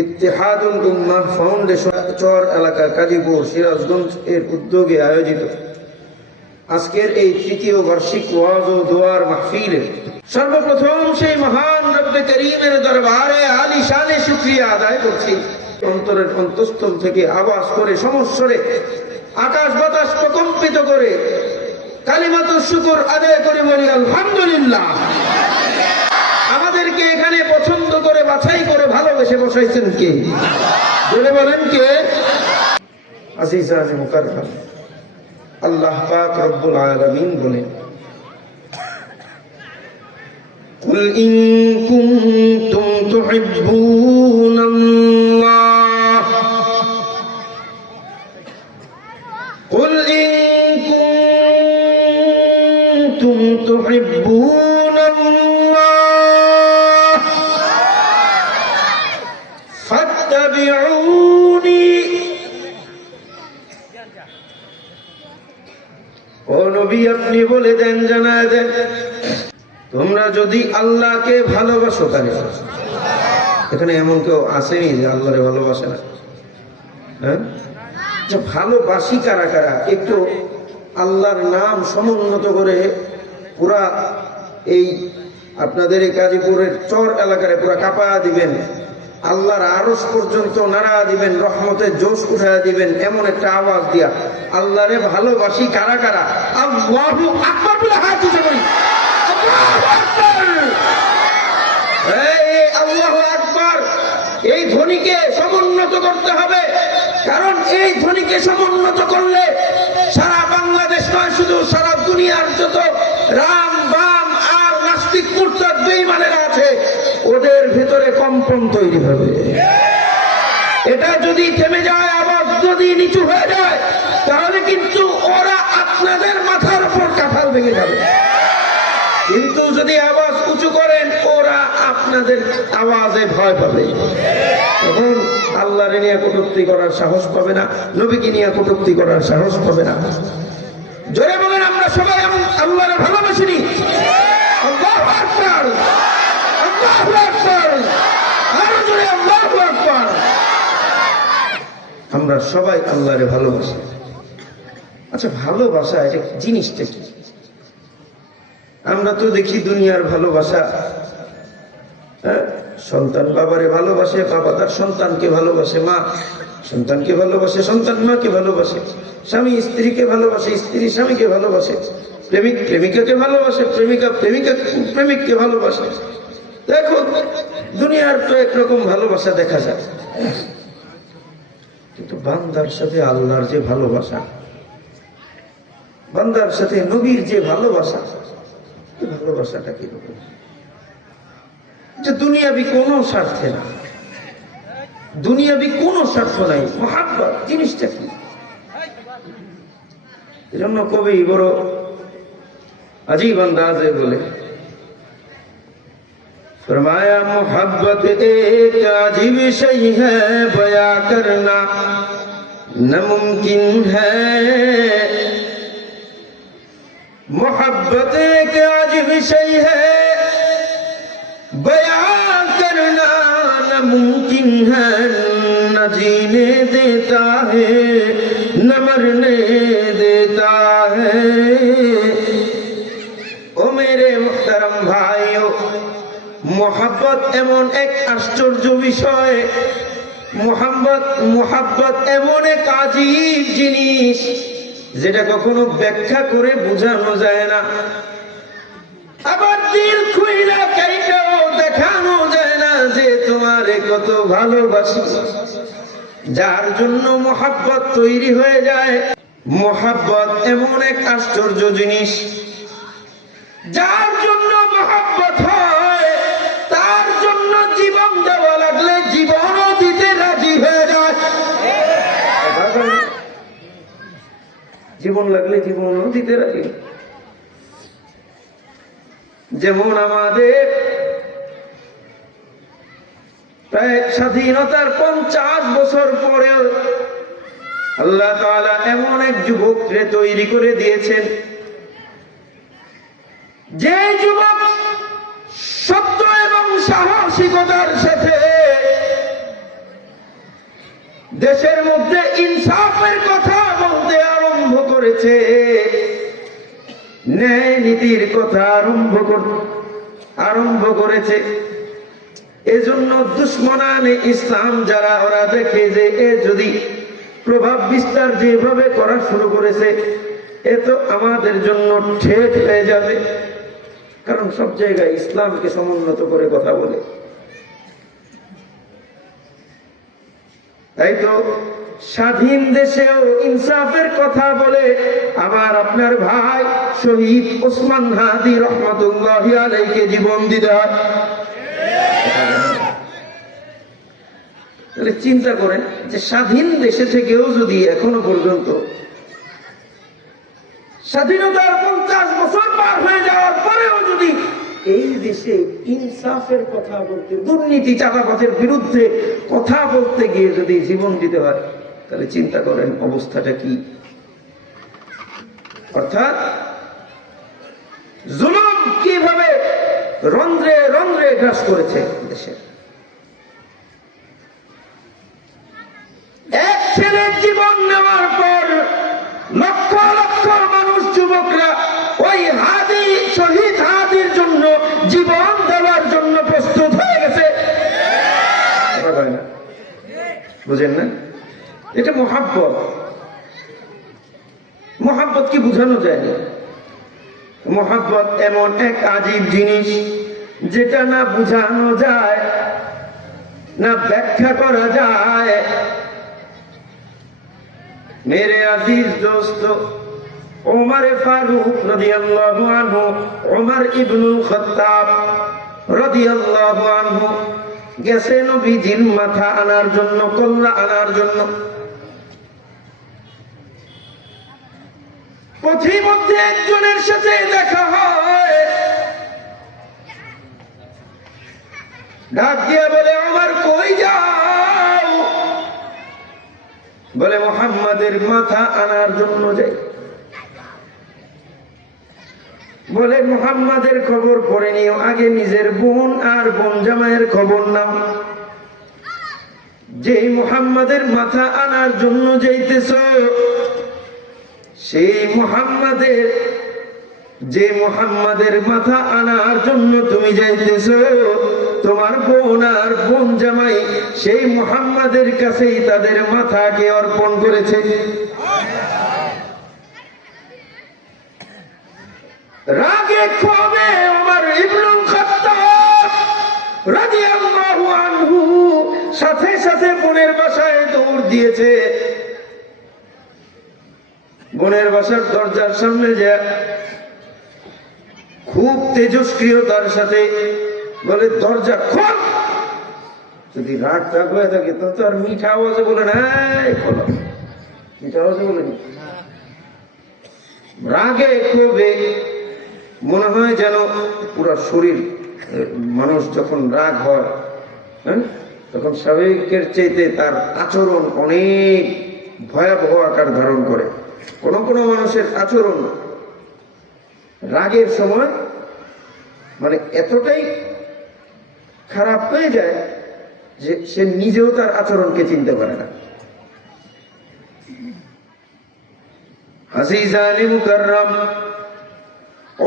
ইত্তেহাদুল উম্মাহ foundation চর এলাকা কাজীপুর সিরাজগঞ্জ এর উদ্যোগে আয়োজিত আজকের এই তৃতীয় বার্ষিক ওয়াজ ও দোয়ার মাহফিলে সর্বপ্রথম সেই মহান রব্বে করিমের দরবারে আলিশানে শুকরিয়া আদায় করছি। অন্তরের অন্তঃস্থল থেকে আওয়াজ করে সমস্বরে আকাশ বাতাস প্রকম্পিত করে কালিমাতুশ শুকর আদায় করে বলি আলহামদুলিল্লাহ। আমাদেরকে এখানে পছন্দ করে বাছাই করে ভালোবেসে বসাইছেন কে? বলে বলেন কে? আজিজানে মুকাররাম আল্লাহ পাক রব্বুল আলামিন বলেন, কুল ইন কুনতুম তুহিব্বুনাল্লাহ কুল ইন কুনতুম তুহিব্বুনাল্লাহ ফাত্তাবিউনি। ও নবী, আপনি বলে দেন, জানায় দেন, তোমরা যদি আল্লাহকে ভালোবাসো, তাহলে এখানে এমন কেউ আসেনি যে আল্লাহরে ভালোবাসে না? হ্যাঁ, ভালোবাসি কারা কারা? একটু আল্লাহর নাম সমুন্নত করে পুরা এই আপনাদের এই গাজীপুরের চর এলাকায় পুরা কাঁপায়া দিবেন, আল্লাহর আরশ পর্যন্ত নাড়া দিবেন, রহমতের জোশ উঠায়া দিবেন, এমন একটা আওয়াজ দিয়া আল্লাহরে ভালোবাসি কারা কারা? আল্লাহু আকবার বলে হাত উঁচু করি। আল্লাহু আকবার, এই ধ্বনিকে সমুন্নত করতে হবে, কারণ এই ধ্বনিকে সমুন্নত করলে সারা বাংলাদেশ নয়, শুধু সারা দুনিয়ার যত রাম বাম আর নাস্তিক মুরতাদ বেঈমানেরা আছে ওদের ভিতরে কম্পন তৈরি হবে। এটা যদি থেমে যায়, আবার যদি নিচু হয়ে যায়, তাহলে কিন্তু ওরা আপনাদের মাথার উপর কাঁঠাল ভেঙে যাবে। কিন্তু যদি আওয়াজ উঁচু করেন, ওরা আপনাদের আওয়াজে ভয় পাবে। তখন আল্লাহরে নিয়ে কটূক্তি করার সাহস পাবে না, নবীকে নিয়ে কটূক্তি করার সাহস পাবে না। জোরে বলেন, আমরা সবাই এমন আল্লাহরে ভালোবাসিনি? আল্লাহু আকবার, আল্লাহু আকবার, আরো জোরে আল্লাহু আকবার। আমরা সবাই আল্লাহরে ভালোবাসি। আচ্ছা, ভালোবাসা এটা জিনিসটা কি? আমরা তো দেখি দুনিয়ার ভালোবাসা, সন্তান বাবারে ভালোবাসে, বাবা তার সন্তানকে ভালোবাসে, মা সন্তানকে ভালোবাসে, সন্তান মাকে ভালোবাসে, স্বামী স্ত্রীকে ভালোবাসে, স্ত্রী স্বামীকে ভালোবাসে, প্রেমিক প্রেমিকাকে ভালোবাসে, প্রেমিকা প্রেমিককে ভালোবাসে। দেখো, দুনিয়ার তো একরকম ভালোবাসা দেখা যায়, কিন্তু বান্দার সাথে আল্লাহর যে ভালোবাসা, বান্দার সাথে নবীর যে ভালোবাসা, ভালোবাসাটা কিরকম? যে দুনিয়াবি কোনো স্বার্থে না, দুনিয়াবি কোনো স্বার্থ নাই। মুহাব্বত জিনিসটা কি? এজন্য কবি বড় अजीब अंदाजे बोले, फरमाया मोहब्बत एक अजीब शय है, बयां करना नामुमकिन है। मोहब्बत एक अजीब शय है, बयां करना नामुमकिन है। न जीने देता है, न मरने देता है। ও মেরে মুহতারাম ভাইও, মোহাব্বত এমন এক আশ্চর্য বিষয়, মোহাব্বত এমন এক আজীব জিনিস যেটা কখনো ব্যাখ্যা করে বোঝানো যায় না, আবার দিল খুইলা কাইটাও দেখানো যায় না যে তোমারে কত ভালোবাসি। যার জন্য মোহাব্বত তৈরি হয়ে যায়। মোহাব্বত এমন এক আশ্চর্য জিনিস, যার জন্য মোহাব্বত হয়, তার জন্য জীবন দেওয়া লাগলে জীবনও দিতে রাজি হয়ে যায়। জীবন লাগলে জীবনও দিতে রাজি। যেমন আমাদের প্রায় স্বাধীনতার 50 বছর পরেও আল্লাহ তাআলা এমন এক যুবককে তৈরি করে দিয়েছেন, যে যুবক সত্য এবং সাহসিকতার সাথে দেশের মধ্যে ইনসাফের কথা বলতে আরম্ভ করেছে, ন্যায় নীতির কথা আরম্ভ করেছে। এজন্য দুশ্মনানে ইসলাম যারা, ওরা দেখে যে এ যদি প্রভাব বিস্তার যেভাবে করা শুরু করেছে, এ তো আমাদের জন্য ঠেট হয়ে যাবে। কারণ সব জায়গায় ইসলামকে সমুন্নত করে কথা বলে। তাই তো স্বাধীন দেশেও ইনসাফের কথা বলে আমার আপনার ভাই শহীদ ওসমান হাদি রহমাতুল্লাহি আলাইহিকে জীবন দিতে হয়। তাহলে চিন্তা করেন যে স্বাধীন দেশে থেকেও যদি এখনো পর্যন্ত, স্বাধীনতার 50 বছর পার হয়ে যাওয়ার পরেও যদি এই দেশে ইনসাফের কথা বলতে, দুর্নীতি চাঁদাবাজের বিরুদ্ধে কথা বলতে গিয়ে যদি জীবন দিতে হয়, তাহলে চিন্তা করেন অবস্থাটা কি। অর্থাৎ জুলুম কিভাবে রন্ধ্রে রন্ধ্রে গ্রাস করেছে দেশে। এক ছেলের জীবন নেওয়ার পর লক্ষ লক্ষ মানুষ, যুবকরা ওই হাদি, শহীদ হাদির জন্য জীবন দেওয়ার জন্য প্রস্তুত হয়ে গেছে। বুঝেন না? এটা মোহাব্বত। মোহাব্বত কি বুঝানো যায়নি? মোহাব্বত এমন এক আজীব জিনিস যেটা না বুঝানো যায়, না ব্যাখ্যা করা যায়। मेरे अजीज दोस्तों, उमर फारूक रदियल्लाहु अन्हु, उमर इब्नुल खत्ताब रदियल्लाहु अन्हु গেছে নবীজির মাথা আনার জন্য, কল্লা আনার জন্য। পথের মধ্যে একজনের সাথে দেখা হয়, ডাক দিয়া বলে, উমর কই যাও? বলে, মুহাম্মাদের মাথা আনার জন্য যাই। বলে, মুহাম্মাদের খবর পরে নিও, আগে নিজের বোন আর বোন জামাইয়ের খবর নাও। যে মুহাম্মাদের মাথা আনার জন্য যাইতেছ, সেই মুহাম্মাদের, যে মুহাম্মাদের মাথা আনার জন্য তুমি যাইতেছ, তোমার বোন আর বোন জামাই সেই মুহাম্মাদের কাছেই তাদের মাথাকে অর্পণ করেছে। রাগে ক্ষোভে ওমর ইবনুল খাত্তাব রাদিয়াল্লাহু আনহু সাথে সাথে বোনের বাসায় দৌড় দিয়েছে। বোনের বাসার দরজার সামনে যা খুব তেজস্ক্রিয়তার সাথে বলে, দরজা খোল। যদি রাগ টাগ হয়ে থাকে তো আর মিঠা আওয়াজে বলে না, খোলো, মিঠা আওয়াজে বলেনি। রাগে ক্ষোভে মনে হয় যেন পুরো শরীর, মানুষ যখন রাগ হয়, হ্যাঁ, তখন স্বাভাবিকের চাইতে তার আচরণ অনেক ভয়াবহ আকার ধারণ করে। কোন কোন মানুষের আচরণ রাগের সময় মানে এতটাই খারাপ হয়ে যায় যে সে নিজেও তার আচরণকে চিনতে পারে না। আজিজানি মুকাররম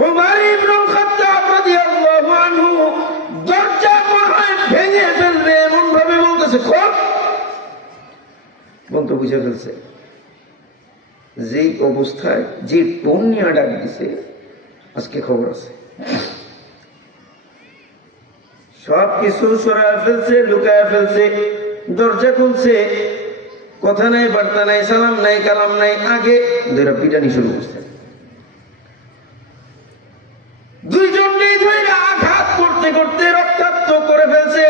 ওমর ইবনুল খাত্তাব রাদিয়াল্লাহু আনহু দরজা ভেঙে ফেলবে এমন ভাবে বলতেছে, খোল। বন্ধু বুঝে ফেলছে যেই অবস্থায়, যে টোন নিয়ে ডাক দিছে, আজকে খবর আছে। সব কিছু সরায় ফেলছে, লুকায় ফেলছে, দরজা খুলছে, কথা নাই, বার্তা নাই, সালাম নাই, কালাম নাই, আগে দুইটা পিটানি শুরু করছে। দুইজনকেই ধরে আঘাত করতে করতে রক্তাক্ত করে ফেলছে।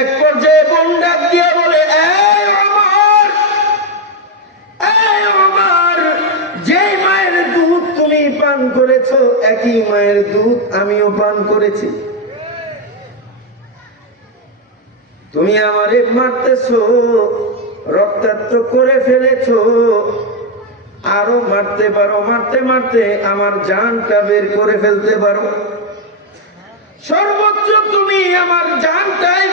এক পর্যায়ে বোন ডাক দিয়ে বলে, এই ওমর, যে মায়ের দুধ তুমি পান করেছো, একই মায়ের দুধ আমিও পান করেছি। তুমি আমারে মারতেছো, রক্তাক্ত করে ফেলেছো, আরো মারতে পারো, মারতে মারতে আমার জানটা বের করে ফেলতে পারো। সর্বোচ্চ তুমি আমার জানটাই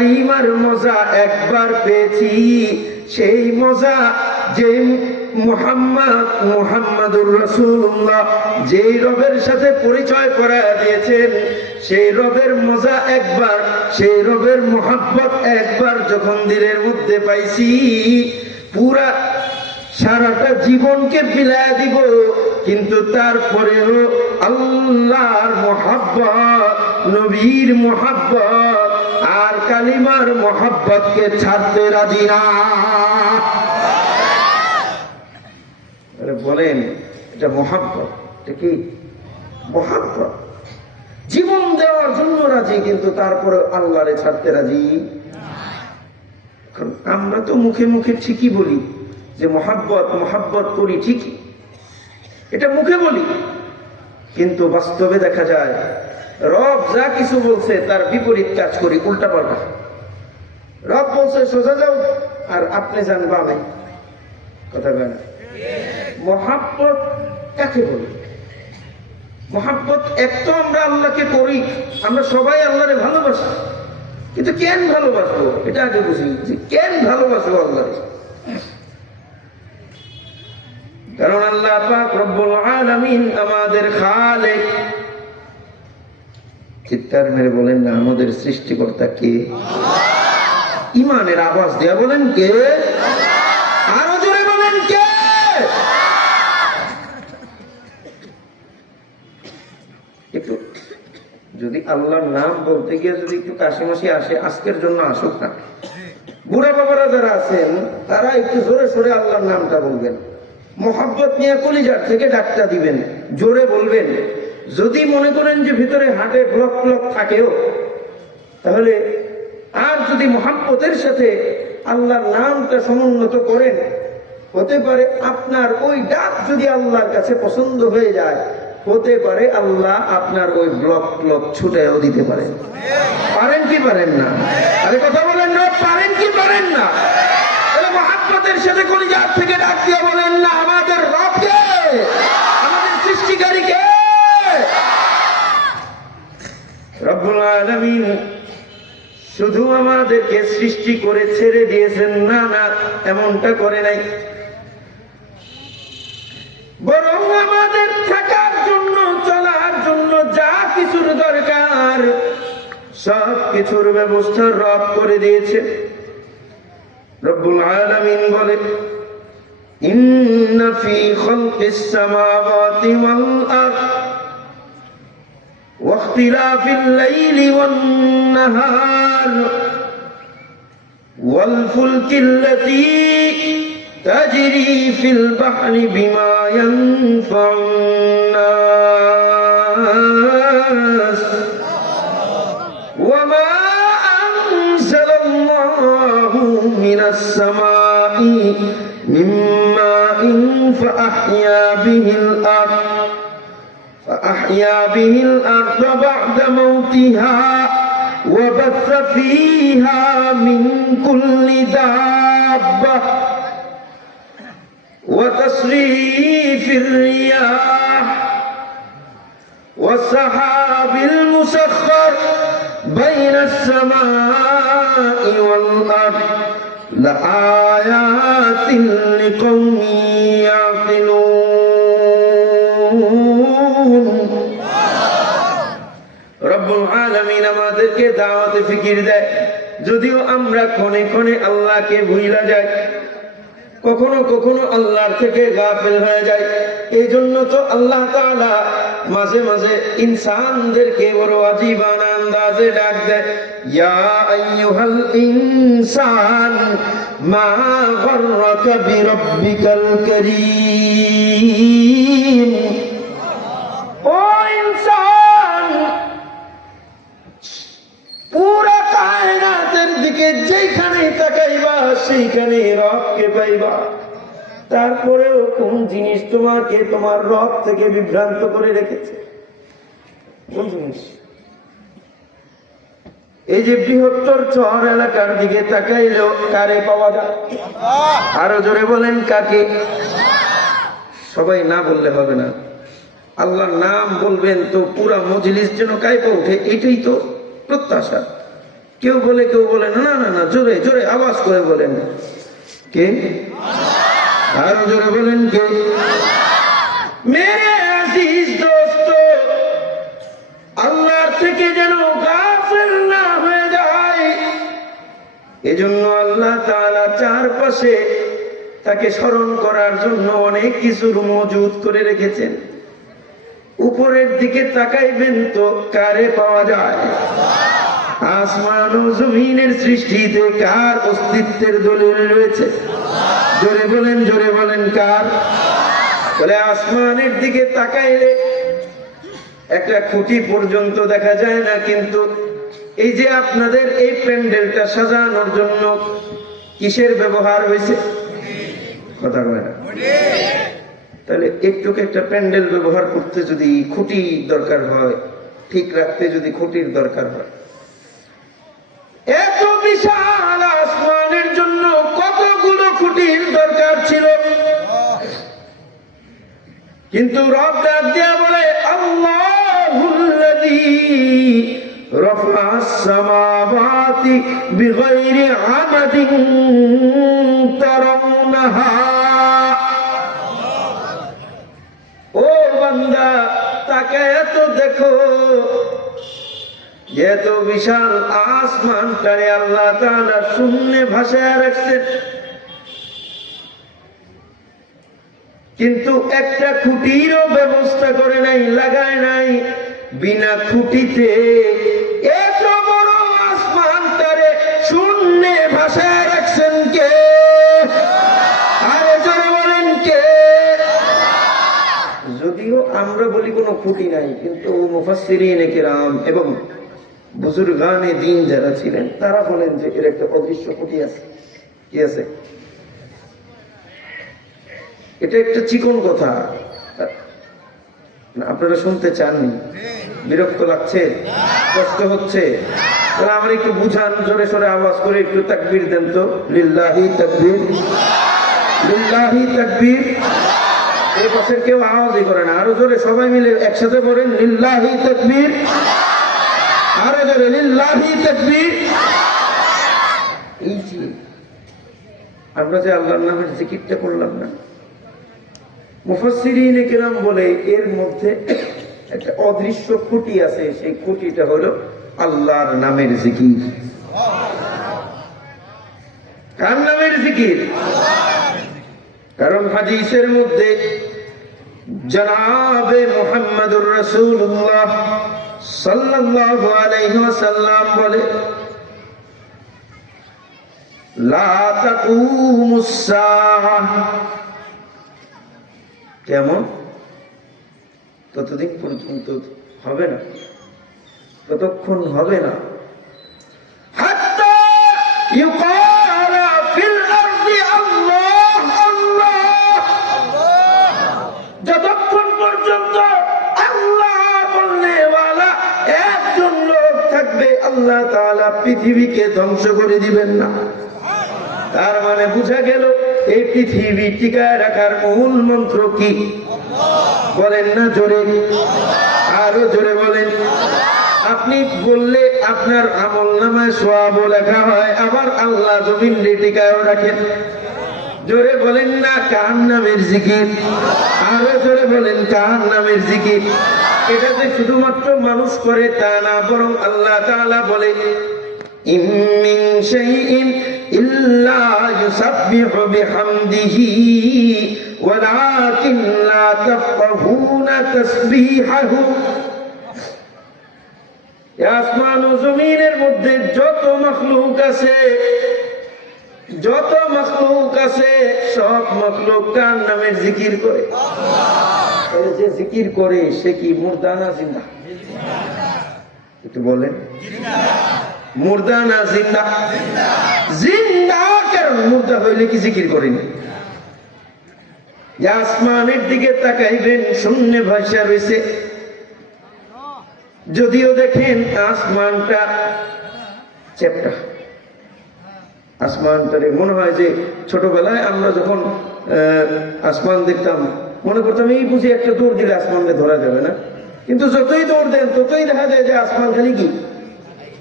কালিমার মজা একবার পেয়েছি, সেই মজা যে মুহাম্মাদুর রাসূলুল্লাহ যেই রবের সাথে পরিচয় করায় দিয়েছেন, সেই রবের মজা একবার, সেই রবের মোহাব্বত একবার যখন দিলের মধ্যে পাইছি, পুরা সারাটা জীবনকে বিলায় দিব, কিন্তু তারপরেও আল্লাহর মোহাব্বত, নবীর মোহাব্বত আর কালিমার মোহাব্বতকে ছাড়তে রাজি না। বলেন এটা মোহাব্বত, এটা কি মোহাব্বত? জীবন দেওয়ার জন্য রাজি, কিন্তু তারপরে আল্লাহরে ছাড়তে রাজি। আমরা তো মুখে মুখে ঠিকই বলি যে মোহাব্বত মোহাব্বত করি, ঠিকই এটা মুখে বলি, কিন্তু বাস্তবে দেখা যায় রব যা কিছু বলছে তার বিপরীত কাজ করি, উল্টা পাল্টা। রব বলছে সোজা যাও, আর আপনি যান বামে। কথা বলেন, মোহাব্বত কাকে বলি? মোহাব্বত এক তো আমরা আল্লাহকে করি, আমরা সবাই আল্লাহরে ভালোবাসি, কিন্তু কেন ভালোবাসবো এটা আগে বুঝি, যে কেন ভালোবাসবো আল্লাহরে। কারণ আল্লাহ পাক রব্বুল আলামিন আমাদের খালেক। চিৎকার মেরে বলেন না, আমাদের সৃষ্টিকর্তা কে? ইমানের আওয়াজ দেয়া বলেন কে? আরো জোরে বলেন কে? একটু যদি আল্লাহর নাম বলতে গিয়ে যদি একটু কাশিমাশি আসে, আজকের জন্য আসুক না। বুড়া বাবারা যারা আছেন তারা একটু জোরে সোরে আল্লাহর নামটা বলবেন, মোহাব্বত নিয়ে কলিজার থেকে ডাকটা দিবেন, জোরে বলবেন। যদি মনে করেন যে ভিতরে হার্টে ব্লক ব্লক থাকেও, তাহলে আর যদি মোহাব্বতের সাথে আল্লাহর নামটা সমুন্নত করেন, হতে পারে আপনার ওই ডাক যদি আল্লাহর কাছে পছন্দ হয়ে যায়, হতে পারে আল্লাহ আপনার ওই ব্লক ব্লক ছুটাইও দিতে পারেন। পারেন কি পারেন না? আরে কথা বলেন না, পারেন কি পারেন না? মোহাব্বতের সাথে কলিজার থেকে ডাক দিয়ে বলেন না, আমাদের রবকে, আমাদের সৃষ্টিকারীকে। রব্বুল আলামিন শুধু আমাদেরকে সৃষ্টি করে ছেড়ে দিয়েছেন, না না, এমনটা করে নাই, বরং আমাদের থাকার জন্য, চলার জন্য যা কিছুর দরকার সব কিছুর ব্যবস্থা রব করে দিয়েছে। রব্বুল আলামিন বলে, ইন্না ফি খালকিস সামাওয়াতি ওয়াল আরদ ওয়া ইখতিলাফিল লাইলি ওয়ান নাহার ওয়াল ফুলকিল্লাতী তাজরি ফিল বাহরি বিমা ইয়ানফাউন নাস ওয়া মা আনজালাল্লাহু মিনাস সামাই মিন মাইন ফাআহইয়া বিহিল আরদ বা'দা মাউতিহা ওয়া বাথা ফীহা মিন কুল্লি দাব্বা وتصريف الرياح والسحاب المسخر بين السماء والأرض لآيات لقوم يعقلون। রব্বুল আলামিন আমাদেরকে দাওয়াতে ফিকির দেয়, যদিও আমরা ক্ষণে ক্ষণে আল্লাহকে ভুইলা যাই, কখনো কখনো আল্লাহর থেকে গাফিল হয়ে যায়। এই জন্য তো আল্লাহ তাআলা মাঝে মাঝে ইনসানদেরকে বড় আজীবানা আন্দাজে ডাক দেয়, ইয়া আইয়ুহাল ইনসান মা গররাকা বিরাব্বিকাল কারীম। ও ইনসান, পুরা কায়নাতের দিকে যেখানে তাকাইবা সেইখানে রবকে পাইবা। তারপরেও কোন জিনিস তোমাকে তোমার রব থেকে বিভ্রান্ত করে রেখেছে? কোন জিনিস? এই যে বৃহত্তর চর এলাকার দিকে তাকাইলেও কারে পাওয়া যায়? আরো জোরে বলেন কাকে? সবাই না বললে হবে না, আল্লাহর নাম বলবেন তো পুরা মজলিস যেন কাইপা উঠে, এটাই তো প্রত্যাশা। কেউ বলে না না না না, জোরে জোরে আওয়াজ করে বলেন কে? আরো জোরে বলেন কে? মেরে আজিজ দোস্ত, আল্লাহর থেকে যেন গাফিল না হয়ে যায়, এজন্য আল্লাহ তাআলা চারপাশে তাকে স্মরণ করার জন্য অনেক কিছুর মজুদ করে রেখেছেন। উপরের দিকে তাকাইবেন তো কারে পাওয়া যায়? আসমান ও জমিনের সৃষ্টিতে কার অস্তিত্বের দলিল রয়েছে? জোরে বলেন কার? বলে আসমানের দিকে তাকাইলে একটা খুঁটি পর্যন্ত দেখা যায় না, কিন্তু এই যে আপনাদের এই প্যান্ডেলটা সাজানোর জন্য কিসের ব্যবহার হয়েছে? কথা বলে না। তাহলে একটুকে একটা প্যান্ডেল ব্যবহার করতে যদি খুঁটি দরকার হয়, ঠিক রাখতে যদি খুঁটির দরকার হয়, এত বিশাল আসমানের জন্য কতগুলো খুঁটির দরকার ছিল। কিন্তু রব ডাক দিয়া বলে আল্লাহুল্লাযী রাফা'আস সামাওয়াতি বিগাইরি আমাদিন তারাউনাহা। ও বান্দা, তাকায় তো দেখো, এত বিশাল আসমানটারে আল্লাহ তাআলা শূন্যে ভাসায় রাখছেন, কিন্তু একটা খুঁটিরও ব্যবস্থা করে নাই, লাগায় নাই। বিনা খুঁটিতে এত বড় আসমানটারে শূন্যে ভাসায় রাখছেন কে? আরে জোরে বলেন কে? যদিও আমরা বলি কোনো খুঁটি নাই, কিন্তু মুফাসসিরিনে কিরাম এবং বুজুর্গানে দ্বীন যারা ছিলেন তারা বলেন যে এর একটা অদৃশ্য খুঁটি আছে। কি আছে? এটা একটা চিকন কথা, আপনারা শুনতে চাননি? বিরক্ত লাগছে? কষ্ট হচ্ছে? তাহলে আমার একটু বুঝান, জোরে সোরে আওয়াজ করে একটু তাকবীর দেন তো। লিল্লাহি তাকবীর, লিল্লাহি তাকবীর। এই পাশের কেউ আওয়াজই করে না, আরো জোরে সবাই মিলে একসাথে বলেন লিল্লাহি তাকবীর, আরো জোরে লিল্লাহি তাকবীর। এই যে আমরা যে আল্লাহর নামের জিকিরটা করলাম না, মুফাসসিরিনে কিরাম বলে এর মধ্যে একটা অদৃশ্য খুঁটি আছে, সেই খুঁটিটা হলো আল্লাহর নামের জিকির। কার নামের জিকির? কারণ হাদিসের মধ্যে জনাবে মুহাম্মদুর রাসূলুল্লাহ সাল্লাল্লাহু আলাইহি ওয়াসাল্লাম বলে, লা তাকুমুস সাআহ, কেমন? ততদিন পর্যন্ত হবে না, ততক্ষণ হবে না, হাত্তা ইউকালা ফিল আরদি আল্লাহ আল্লাহ, যতক্ষণ পর্যন্ত আল্লাহ বলনেওয়ালা একজন লোক থাকবে আল্লাহ তাআলা পৃথিবীকে ধ্বংস করে দিবেন না। তার মানে বোঝা গেল এই পৃথিবী টিকায় রাখার মূল মন্ত্র কি? বলেন না জোরে, আরো জোরে বলেন। আপনি বললে আপনার আমলনামায় সওয়াব লেখা হয়, আবার আল্লাহ জমিন টিকায়ও রাখেন। জোরে বলেন না কার নামের জিকির? আরো জোরে বলেন কার নামের জিকির? এটা যে শুধুমাত্র মানুষ করে তা না, বরং আল্লাহ তাআলা বলে ইন মিন শাইইন ইল্লা ইউসাব্বিহু বিহামদিহি ওয়ালাকিন লা তাফকাহুনা তাসবিহাহু। আসমান ও জমিনের মধ্যে যত মাখলুক আছে, যত মাখলুক আছে, সব মাখলুক কার নামের জিকির করে? যে জিকির করে সে কি মুর্দা না জিন্দা? একটু বলেন, মুর্দা না জিন্দা? জিন্দা। কারণ মুর্দা হইলে কি জিকির করেনি? আসমানের দিকে তাকাইবেন, শূন্য ভাষা রয়েছে। যদিও দেখেন আসমানটা চ্যাপ্টা, আসমানটারে মনে হয় যে ছোটবেলায় আমরা যখন আসমান দেখতাম মনে করতাম এই বুঝি একটা দৌড় দিলে আসমানকে ধরা যাবে না, কিন্তু যতই দৌড় দেন ততই দেখা যায় যে আসমান খালি কি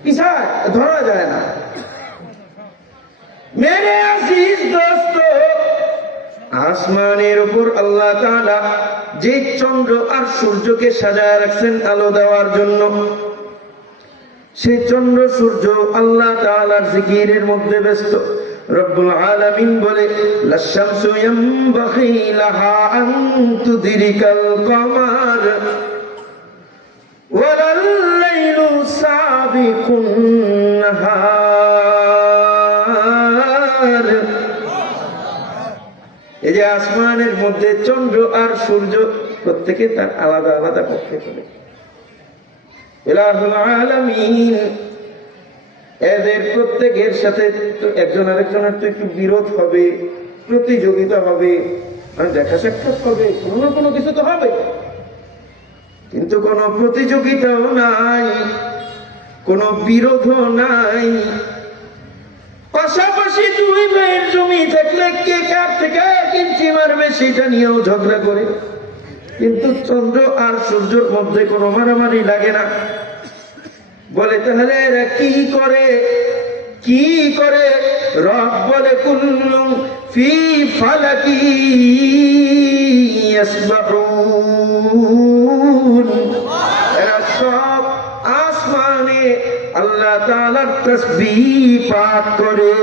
পিছায় ধরা যায় না। মেরে আজিজ দোস্ত, আসমানের উপর আল্লাহ তাআলা যে চন্দ্র আর সূর্যকে সাজায় রাখছেন আলো দেওয়ার জন্য, সেই চন্দ্র সূর্য আল্লাহ তাআলার জিকিরের মধ্যে ব্যস্ত। রব্বুল আলামিন বলে, লাশ-শামসু ইয়ানবাগি লাহা আন তুদরিকাল কমার ওয়ালাল লাইলু সাবিকুন নাহার। এই যে আসমানের মধ্যে চন্দ্র আর সূর্য প্রত্যেকে তার আলাদা আলাদা পক্ষে চলে। ইলাহুল আলামিন এদের প্রত্যেকের সাথে একজন আরেকজনের তো একটু বিরোধ হবে, প্রতিযোগিতা হবে, দেখা সাক্ষাৎ হবে, কোনো না কোনো কিছু তো হবে, কিন্তু কোনো প্রতিযোগিতাও নাই, কোনো বিরোধও নাই। পাশাপাশি দুই ভাইয়ের জমি থাকলে কে কার থেকে 1 ইঞ্চি মারবে সেটা নিয়েও ঝগড়া করে, কিন্তু চন্দ্র আর সূর্যের মধ্যে কোনো মারামারি লাগে না। বলে তাহলে এরা কি করে, কি করে? রব বলে, কুল্লুম ফি ফালাকি ইয়াসবাহুন। এরা সব আসমানে আল্লাহ তাআলার তাসবিহ পাঠ করে।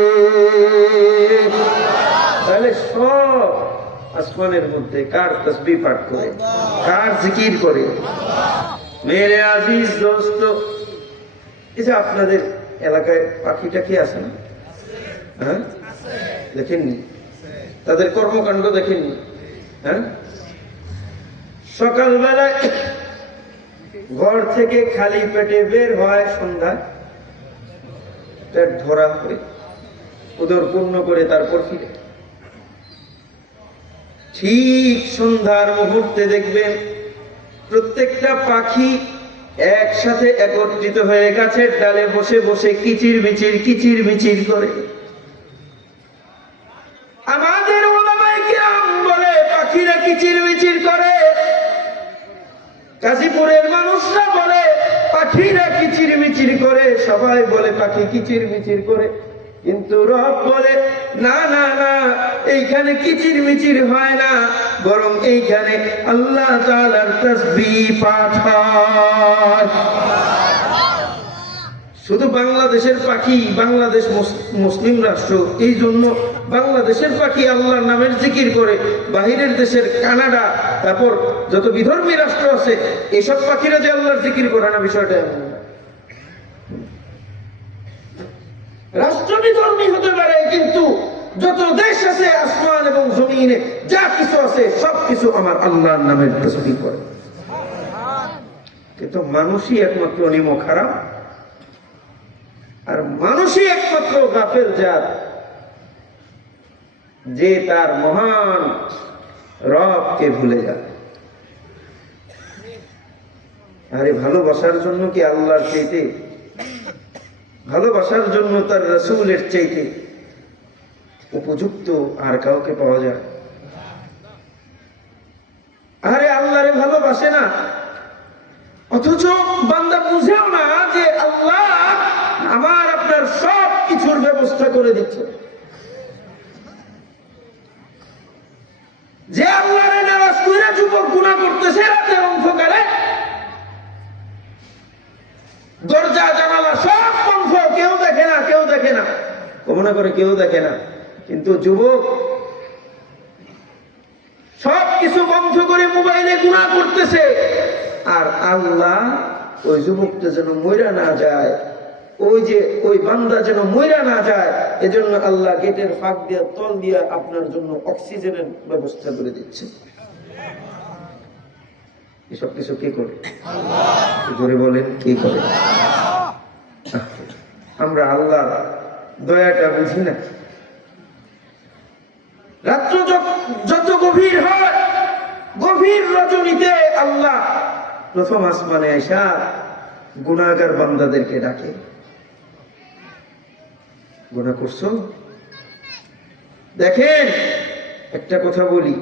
তাহলে সব আসমানের মধ্যে কার তাসবিহ পাঠ করে, কার জিকির করে? মেরে আজিজ দোস্ত, এই যে আপনাদের এলাকায় পাখিটা কি আছে না? হ্যাঁ, দেখেননি? তাদের কর্মকাণ্ড দেখেননি? হ্যাঁ, সকালবেলায় ঘর থেকে খালি পেটে বের হয়, সন্ধ্যায় পেট ভরা করে উদর পূর্ণ করে তারপর ফিরে। ঠিক সন্ধ্যার মুহূর্তে দেখবেন প্রত্যেকটা পাখি একসাথে একত্রিত হয়ে গাছের ডালে বসে বসে কিচির মিচির করে। আমাদের উলামায়ে কিরাম বলে পাখিরা কিচির মিচির করে, গাজীপুরের মানুষরা বলে পাখিরা কিচির মিচির করে, সবাই বলে পাখি কিচির মিচির করে, কিন্তু রব বলে না না না, এইখানে কিচির মিচির হয় না, বরং এইখানে আল্লাহ তাআলার তাসবিহ পাঠ হয়। শুধু বাংলাদেশের পাখি, বাংলাদেশ মুসলিম রাষ্ট্র, এই জন্য বাংলাদেশের পাখি আল্লাহর নামের জিকির করে। বাহিরের দেশের কানাডা, তারপর যত বিধর্মী রাষ্ট্র আছে, এসব পাখিরা যে আল্লাহর জিকির করে না, বিষয়টা এমন না। রাষ্ট্র বিধর্মী হতে পারে, কিন্তু যত দেশ আছে আসমান এবং জমিনে যা কিছু আছে সবকিছু আমার আল্লাহর নামের তাসবিহ করে। কিন্তু মানুষই একমাত্র নিম খারাপ, আর মানুষই একমাত্র গাফেল জাত, যে তার মহান রবকে ভুলে যায়। আরে ভালোবাসার জন্য কি আল্লাহর চাইতে, ভালোবাসার জন্য তার রাসূলের চাইতে উপযুক্ত আর কাউকে পাওয়া যায়? আরে আল্লাহরে ভালোবাসে না, অথচ বান্দা বুঝেও না যে আল্লাহ আমার আপনার সব কিছুর ব্যবস্থা করে দিচ্ছে। যে আল্লাহরে নারাজ করে যুবক গুনাহ করতেছে রাতের অন্ধকারে, দরজা জানালা সব বন্ধ, কেউ দেখে না, কেউ দেখে না, মনে করে কেউ দেখে না, কিন্তু যুবক সব কিছু বন্ধ করে মোবাইলে গুনাহ করতেছে। আর আল্লাহ ওই যুবকটা যেন মইরা না যায়, ওই বান্দা যেন মইরা না যায়, এজন্য আল্লাহ গেটের ফাঁক দিয়ে তল দিয়ে আপনার জন্য অক্সিজেনের ব্যবস্থা করে দিচ্ছে। এসব কিছু কে করে? জোরে বলেন, কে করে? আমরা আল্লাহর দয়াটা বুঝি না। রাত্র যত গভীর হয়, গভীর রজনীতে আল্লাহ প্রথম আসমানে আইসা গুনাহগার বান্দাদেরকে ডাকে, গুনাহ করছো? দেখেন, একটা কথা বলি,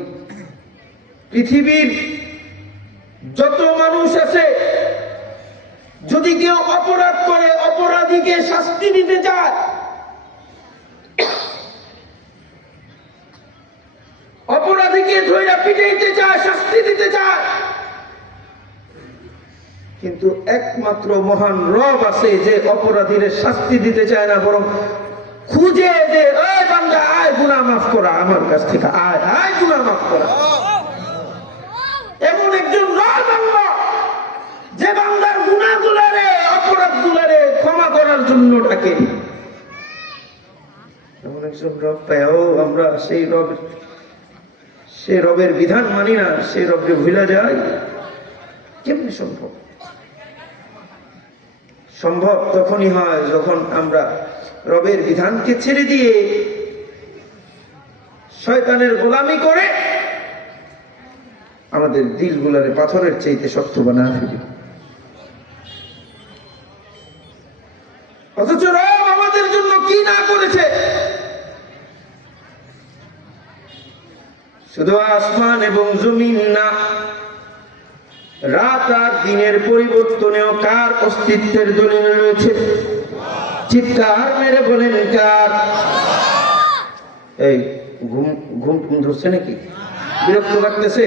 পৃথিবীর যত মানুষ আছে, যদি কেউ অপরাধ করে অপরাধীকে শাস্তি দিতে চায়, অপরাধীকে ধইরা পিটাইতে চায়, শাস্তি দিতে চায়, কিন্তু একমাত্র মহান রব আছে যে অপরাধীদের শাস্তি দিতে চায় না, বরং খুঁজে যে ওই বান্দা আয় গুনাহ মাফ করা, আমার কাছ থেকে আয় আয় গুনাহ মাফ করা। এমন একজন রব আল্লাহ যে বান্দার গুনাহগুলারে অপরাধগুলারে ক্ষমা করার জন্য ডাকে। এমন একজন রব পাইও আমরা সেই রবের বিধান মানি না, সেই রবকে ভুলে যায়, কেমনি সম্ভব? সম্ভব তখনই হয় যখন আমরা রবের বিধানকে ছেড়ে দিয়ে শয়তানের গোলামি করে আমাদের দিলগুলারে পাথরের চাইতে শক্ত বানায় ফেলি। অথচ রব আমাদের জন্য কি না করেছে! শুধু আসমান এবং জমিন না, রাত আর দিনের পরিবর্তনেও কার অস্তিত্বের দলিল রয়েছে? চিৎকার মেরে বলেন কার? এই ঘুম ঘুম ধরছে নাকি? বিরক্ত লাগতেছে?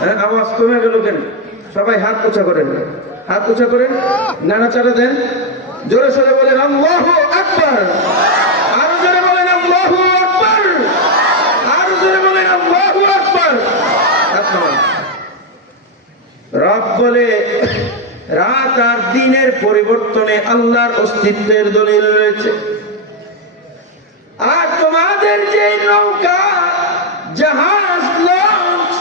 হ্যাঁ, আওয়াজ কমে গেল কেন? সবাই হাত পোছা করেন, হাত পোছা করেন, নাড়াচাড়া দেন, জোরে সোরে বলেন আল্লাহু আকবার, আরো জোরে বলেন আল্লাহু আকবার, আরো জোরে বলেন আল্লাহু আকবার। রব বলে রাত আর দিনের পরিবর্তনে আল্লাহর অস্তিত্বের দলিল রয়েছে। আর তোমাদের যে নৌকা, জাহাজ, লঞ্চ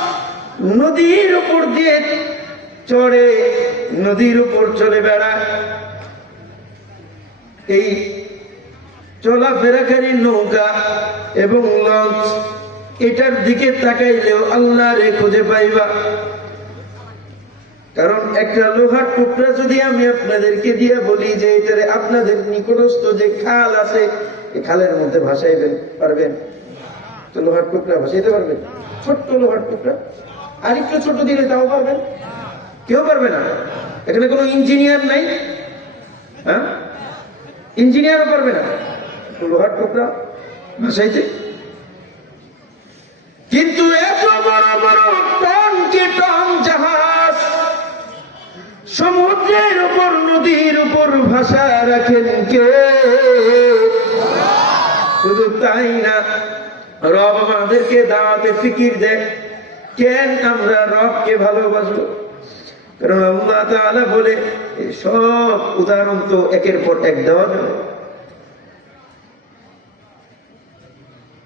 নদীর উপর দিয়ে চড়ে, নদীর উপর চলে বেড়ায়, এই চলাফেরাকারী নৌকা এবং লঞ্চ, এটার দিকে তাকাইলেও আল্লাহরে খুঁজে পাইবা। কারণ একটা লোহার টুকরা যদি আমি আপনাদেরকে দিয়ে বলি যে এটারে আপনাদের নিকটস্থ যে খাল আছে, এই খালের মধ্যে ভাসাইবেন, পারবেন? তো লোহার টুকরা ভাসাইতে পারবেন? ছোট্ট লোহার টুকরা, আর একটু ছোট দিলে তাও পারবেন? কেউ পারবে না। এখানে কোনো ইঞ্জিনিয়ার নাই, হ্যাঁ, ইঞ্জিনিয়ারও পারবে না লোহার টুকরা ভাসাইতে। কিন্তু এত বড় বড় টনকে টন জাহাজ সমুদ্রের উপর, নদীর উপর ভাষা রাখেন কে? শুধু তাই না, রব আমাদেরকে দাওয়াতে ফিকির দেয়, কেন আমরা রবকে ভালোবাসবো? কারণ আল্লাহ তাআলা বলে, এই সব উদাহরণ তো একের পর এক দেওয়া যাবে।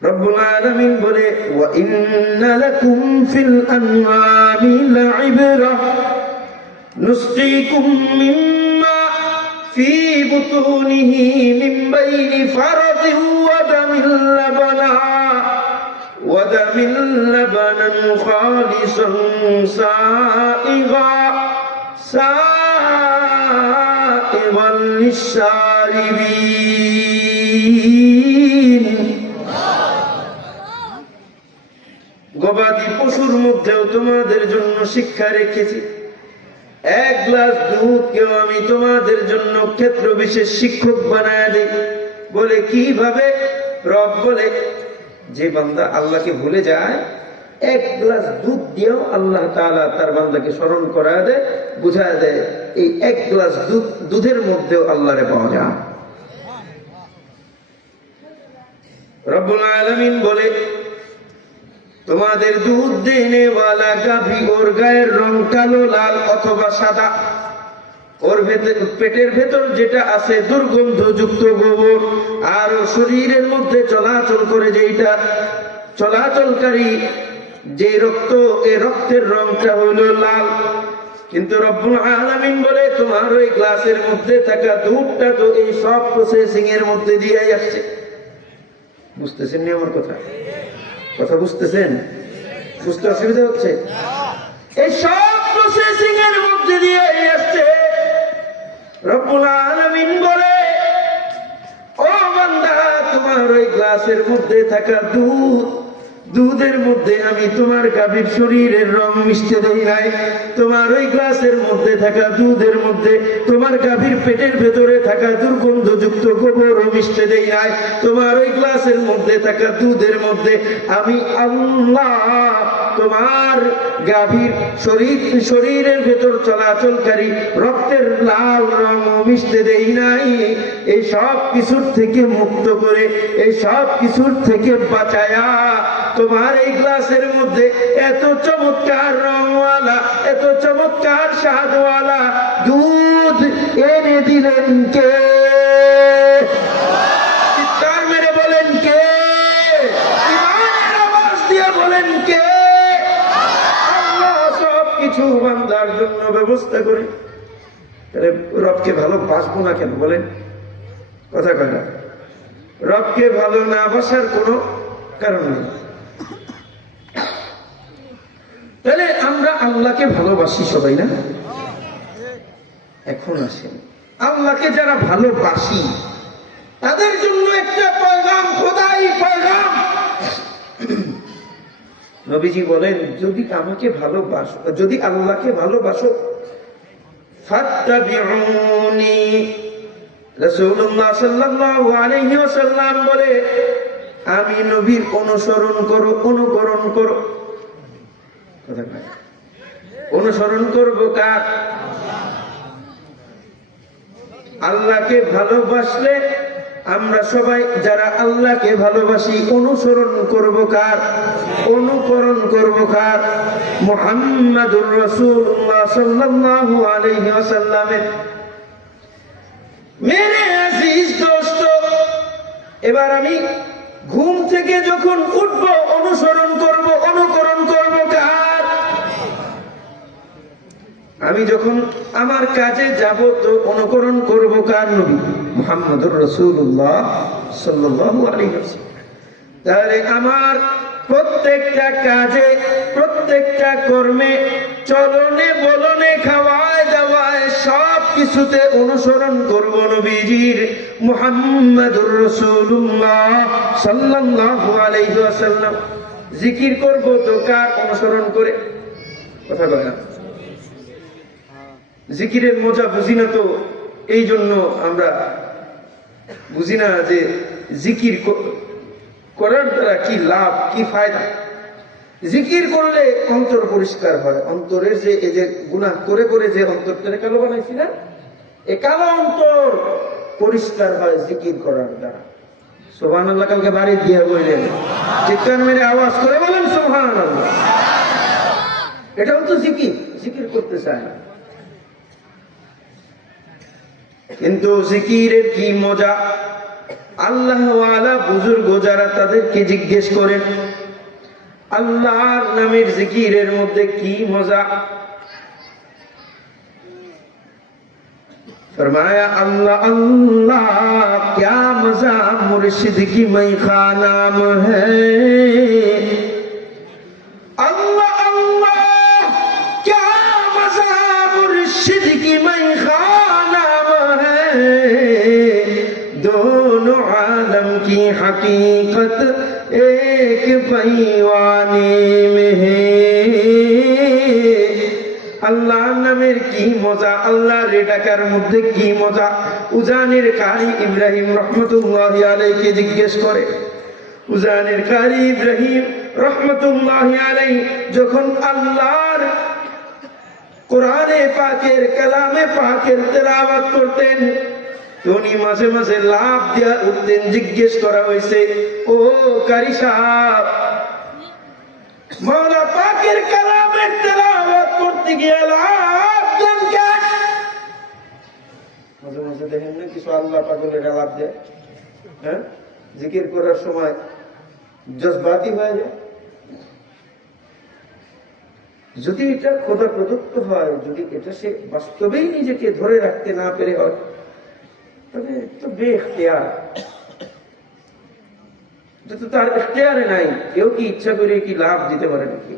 রব্বুল আলামিন বলে, ওয়া ইন্না লাকুম ফিল আনআমি লাইবরাহ নুসকিকুম মিম্মা ফি বুতুনিহি মিন বাইনি ফারাতিন ওয়া দামিন লাবানান খালিসান সাইগান লিশারিবিন। গবাদি পশুর মধ্যেও তোমাদের জন্য শিক্ষা রেখেছি। এক গ্লাস দুধকেও আমি তোমাদের জন্য ক্ষেত্র বিশেষ শিক্ষক বানায় দিই। বলে কিভাবে? রব বলে, যে বান্দা আল্লাহকে ভুলে যায়, এক গ্লাস দুধ দিয়েও আল্লাহ তাআলা তার বান্দাকে স্মরণ করায় দেয়, বুঝায় দেয় এই এক গ্লাস দুধের মধ্যেও আল্লাহরে পাওয়া যায়। রব্বুল আলামিন বলে, তোমাদের দুধ দেনেওয়ালা গাভী, ওর গায়ের রং কালো, লাল অথবা সাদা, ওর পেটের ভেতর যেটা আছে দুর্গন্ধযুক্ত গোবর, আর শরীরের মধ্যে চলাচল করে যেটা চলাচলকারী যে রক্ত, এই রক্তের রংটা হইল লাল। কিন্তু রব্বুল আলামিন বলে, তোমার ওই গ্লাসের মধ্যে থাকা দুধটা তো এই সব প্রসেসিং এর মধ্যে দিয়ে আসছে। বুঝতেছেন নি আমার কথা? কথা বুঝতেছেন? বুঝতে অসুবিধা হচ্ছে? এই সব প্রসেসিং এর মধ্যে দিয়ে আসছে। রব্বুল আলামিন বলে, ও বান্দা, তোমার ওই গ্লাসের মধ্যে থাকা দুধ দুধের মধ্যে আমি তোমার গাভীর শরীরের রং মিশতে দেই নাই, তোমার ওই গ্লাসের মধ্যে থাকা দুধের মধ্যে তোমার গাভীর পেটের ভেতরে থাকা দুর্গন্ধযুক্ত গোবরও মিশতে দেই নাই, তোমার ওই গ্লাসের মধ্যে থাকা দুধের মধ্যে আমি আল্লাহ তোমার গাভীর শরীরের ভেতর চলাচলকারী রক্তের লাল রঙও মিশতে দেই নাই। এই সব কিছুর থেকে মুক্ত করে, এই সব কিছুর থেকে বাঁচায়া তোমার এই গ্লাসের মধ্যে এত চমৎকার রংওয়ালা, এত চমৎকার স্বাদওয়ালা দুধ এনে দিলেন কে? চিৎকার মেরে বলেন কে? ঈমানের আওয়াজ দিয়ে বলেন কে? আল্লাহ সব কিছু বান্দার জন্য ব্যবস্থা করে। তাহলে রবকে ভালোবাসবো না কেন বলেন? কথা কয় না। রবকে ভালো না বাসার কোনো কারণ নেই। তাহলে আমরা আল্লাহকে ভালোবাসি সবাই না? এখন আসেন, আল্লাহকে যারা ভালোবাসি তাদের জন্য একটা পয়গাম, খোদাই পয়গাম। নবীজি বলেন, যদি আমাকে ভালোবাসো, যদি আল্লাহকে ভালোবাসো, ফাত্তাবিউনি। রাসূলুল্লাহ সাল্লাল্লাহু আলাইহি ওয়াসাল্লাম বলে, আমি নবীর অনুসরণ করো, অনুকরণ করো। অনুসরণ করবো কার? আল্লাহকে ভালোবাসলে আমরা সবাই যারা আল্লাহকে ভালোবাসি অনুসরণ করব কার? অনুকরণ করব কার? মুহাম্মাদুর রাসূলুল্লাহ সাল্লাল্লাহু আলাইহি ওয়াসাল্লামের। মেরে আজিজ দোস্ত, এবার আমি ঘুম থেকে যখন উঠব অনুসরণ করব, অনুকরণ করব কার? আমি যখন আমার কাজে যাব তো অনুকরণ করব কার? নবী মুহাম্মদুর রাসূলুল্লাহ সাল্লাল্লাহু আলাইহি ওয়াসাল্লাম। তাহলে আমার প্রত্যেকটা কাজে, প্রত্যেকটা কর্মে, চলনে বলনে, খাওয়ায় দাওয়ায় সব কিছুতে অনুসরণ করব নবীজির, মুহাম্মদুর রাসূলুল্লাহ সাল্লাল্লাহু আলাইহি ওয়াসাল্লাম। জিকির করব তো কার অনুসরণ করে? কথা বলে না। জিকিরের মজা বুঝি না তো, এই জন্য আমরা বুঝি না যে জিকির করার দ্বারা কি লাভ, কি ফায়দা। জিকির করলে অন্তর পরিষ্কার হয়। অন্তরের যে এই যে গুনাহ করে করে যে অন্তরটাকে কালো বানাইছি না, এই কালো অন্তর পরিষ্কার হয় জিকির করার দ্বারা। সুবহানাল্লাহ। কালকে বাড়ি দিয়ে বললেন, চিৎকার মেরে আওয়াজ করে বলেন সুবহানাল্লাহ। এটাও তো জিকির, জিকির করতে চায় না। কিন্তু জিকিরের কি মজা! আল্লাহ ওয়ালা বুজুর্গ যারা, তাদেরকে জিজ্ঞেস করেন আল্লাহর নামের জিকিরের মধ্যে কি মজা। फरमाया अल्लाह अल्लाह क्या मजा मुर्शिद की मई खा नाम है। अल्लाह अल्लाह क्या मजा मुर्शिद की मई खा नाम है। दोनों आलम की हकीकत एक पैवाने में है। আল্লাহ নামের কি মজা, আল্লাহর ডাকার মধ্যে কি মজা। উজানের কারি ইব্রাহিম রহমতুল্লাহি আলাইহি জিজ্ঞেস করে, উজানের কারি ইব্রাহিম রহমতুল্লাহি আলাইহি যখন আল্লাহর কোরআনে পাকের, কালামে পাকের তেলাওয়াত করতেন, উনি মাঝে মাঝে লাফ দিয়া উঠতেন। জিজ্ঞেস করা হয়েছে, ও কারি সাহেব, মাওলা পাকের কালামের তেলাওয়াত করতে গিয়ে লাফ দেন কেন? মাঝে মাঝে দেখেন না কিছু আল্লাহ পাগলের লাফ দেয়, হ্যাঁ, জিকির করার সময় জজবাতি হয়ে যায়। যদি এটা খোদা প্রদত্ত হয়, যদি এটা সে বাস্তবেই নিজেকে ধরে রাখতে না পেরে হয়, তবে তো বেইখতিয়ার, তো তার ইখতিয়ারে নাই। কেউ কি ইচ্ছা করে কি লাভ দিতে পারে নাকি?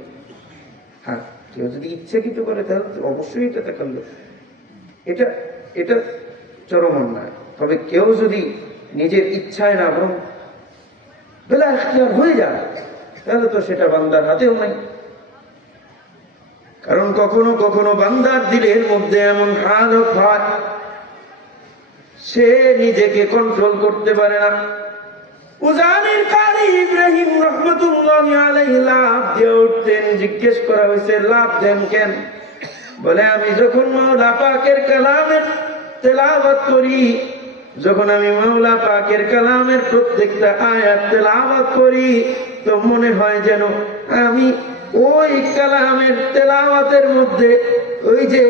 হ্যাঁ, কেউ যদি ইচ্ছাকৃত করে তাহলে অবশ্যই এটা তাকাল্লুফ, এটা এটা চরম অন্যায়। তবে কেউ যদি নিজের ইচ্ছায় না বরং বেলা ইখতিয়ার হয়ে যায়, তাহলে তো সেটা বান্দার হাতেও নাই। কারণ কখনো কখনো বান্দার দিলের মধ্যে এমন হালত হয় সে নিজেকে কন্ট্রোল করতে পারে না। উজানির কারি ইব্রাহিম রহমতুল্লাহি আলাইহি লাভ দিয়ে উঠতেন। জিজ্ঞেস করা হয়েছে লাভ দেন কেন? বলে আমি যখন মাওলা পাকের কালামের তেলাওয়াত করি, যখন আমি মাওলা পাকের কালামের প্রত্যেকটা আয়াত তেলাওয়াত করি, তো মনে হয় যেন আমি ওই কালামের তেলাওয়াতের মধ্যে ওই যে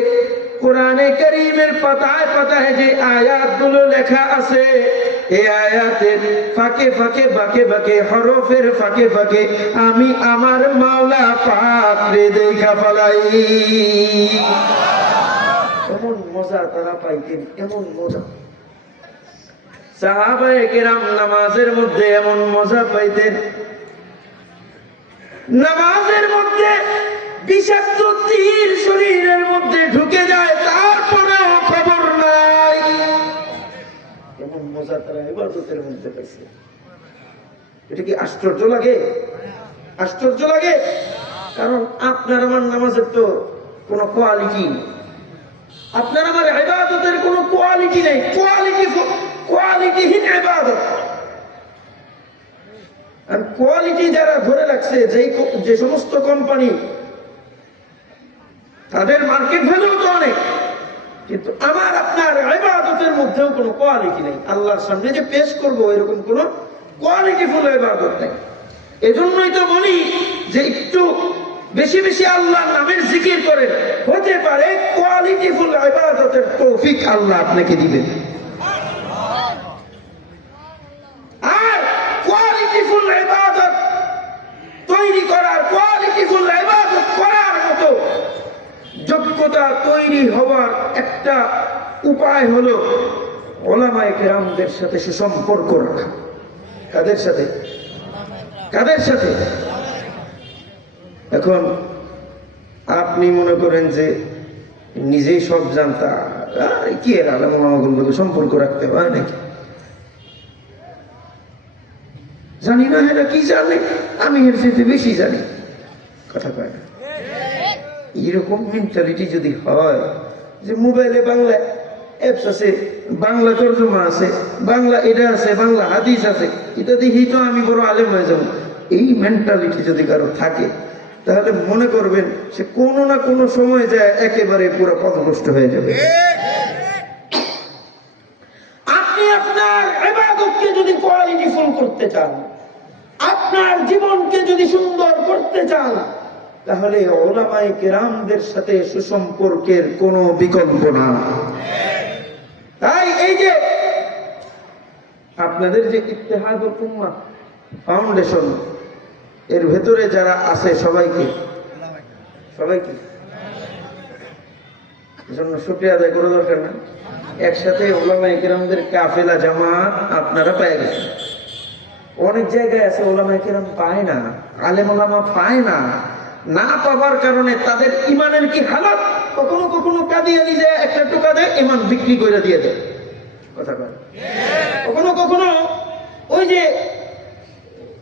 কোরআনে কারীমের পাতায় পাতায় যে আয়াতগুলো লেখা আছে, এই আয়াতের ফাঁকে ফাঁকে বাঁকে বাঁকে হরফের ফাঁকে ফাঁকে আমি আমার মাওলা পাক রে দেখা ফেলাই। এমন মজা তারা পাইতেন, এমন মজা। সাহাবায়ে কেরাম নামাজের মধ্যে এমন মজা পাইতেন, নামাজের মধ্যে বিষাক্ত তীর শরীরের মধ্যে ঢুকে যায় তারপরেও খবর নাই। এমন মজা তারা ইবাদতের মধ্যে পাইছে। এটা কি আশ্চর্য লাগে? আশ্চর্য লাগে। কারণ আপনার আমার নামাজের তো কোনো কোয়ালিটি, আপনার আমার ইবাদতের কোনো কোয়ালিটি নেই। কোয়ালিটিহীন ইবাদত। আর কোয়ালিটি যারা ধরে রাখছে, যে সমস্ত কোম্পানি, তাদের মার্কেট ভ্যালু তো অনেক, কিন্তু আমার আপনার ইবাদতের মধ্যেও কোনো কোয়ালিটি নেই। আল্লাহর সামনে যে পেশ করব এরকম কোনো কোয়ালিটিফুল ইবাদত নেই। এজন্যই তো বলি যে একটু বেশি বেশি আল্লাহর নামের জিকির করেন, হতে পারে কোয়ালিটিফুল ইবাদতের তৌফিক আল্লাহ আপনাকে দিবেন। আর কোয়ালিটিফুল ইবাদত তৈরি করার, কোয়ালিটিফুল ইবাদত করার মতো যোগ্যতা তৈরি হওয়ার একটা উপায় হলো উলামায়ে কেরামদের সাথে সুসম্পর্ক রাখা। কাদের সাথে? কাদের সাথে? এখন আপনি মনে করেন যে নিজেই সব জানতা, কি এর আলেম ওলামাগুলোকে সম্পর্ক রাখতে হয় নাকি? জানি না এরা কি জানে, আমি এর চেয়ে বেশি জানি, কথা কয় না। এরকম মেন্টালিটি যদি হয় যে মোবাইলে বাংলা অ্যাপস আছে, বাংলা তর্জমা আছে, বাংলা এটা আছে, বাংলা হাদিস আছে, এটা দেখি তো আমি বড় আলেম হয়ে যাব, এই মেন্টালিটি যদি কারো থাকে তাহলে মনে করবেন সে কোনো না কোনো সময় যায় একেবারে পুরো পথভ্রষ্ট হয়ে যাবে। আপনি আপনার ইবাদতকে যদি কোয়ালিটিফুল করতে চান, আপনার জীবনকে যদি সুন্দর করতে চান, তাহলে উলামায়ে কেরামদের সাথে সুসম্পর্কের কোনো বিকল্প না। তাই এই যে আপনাদের যে ইত্তেহাদুল উম্মাহ ফাউন্ডেশন, এর ভেতরে যারা আছে সবাইকে এজন্য শুকরিয়া আদায় করা দরকার না। একসাথে উলামায়ে কেরামদের কাফেলা জামাত আপনারা পেয়ে গেছেন। অনেক জায়গায় আছে উলামায়ে কেরাম পায় না, আলেম ওলামা পায় না। না পাবার কারণে তাদের ইমানের কি হালত, কখনো কখনো কাদিয়ানি যে একটা টোকা দেয়, ইমান বিক্রি করে দিয়ে দেয়, কথা বলে। কখনো কখনো ওই যে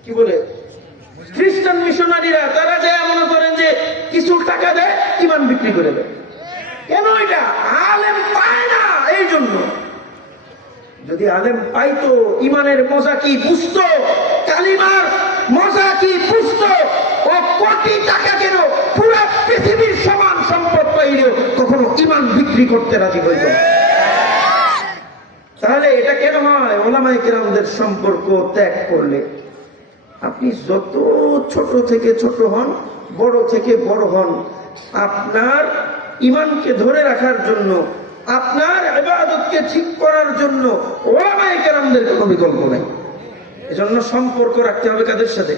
কি বলে খ্রিস্টান মিশনারিরা, তারা যে মনে করেন যে কিছু টাকা দেয়, ইমান বিক্রি করে দেয়। কেন? এটা আলেম পায় না। এই জন্য যদি আলেম পাইতো, ইমানের মজা কি বুঝতো, কালিমার মজা কি বুঝতো, ও কোটি টাকা কেন, পুরা পৃথিবীর সমান সম্পদ পাইলেও কখনো ইমান বিক্রি করতে রাজি হইত। তাহলে এটা কেন হয়? উলামায়ে কেরামদের সম্পর্ক ত্যাগ করলে আপনি যত ছোট থেকে ছোট হন, বড় থেকে বড় হন, আপনার ইমানকে ধরে রাখার জন্য, আপনার ইবাদতকে ঠিক করার জন্য উলামায়ে কেরামদের কোনো বিকল্প নাই। এজন্য সম্পর্ক রাখতে হবে কাদের সাথে?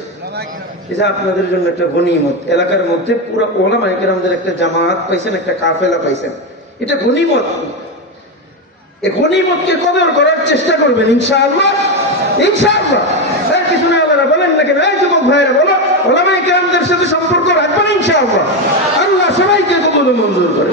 এটা আপনাদের জন্য একটা গনিমত। এলাকার মধ্যে পুরো উলামায়ে কেরামদের একটা জামাত পাইছেন, একটা কাফেলা পাইছেন, এটা গনিমত। এই গনিমতকে কদর করার চেষ্টা করবেন ইনশাআল্লাহ। ইনশাআল্লাহ। এর পিছনে আল্লাহরা বলেন না কেন? এই যুবক ভাইরা বলো, উলামায়ে কেরামদের সাথে সম্পর্ক রাখবেন ইনশাআল্লাহ। আল্লাহ সবাইকে কবুল মঞ্জুর করে।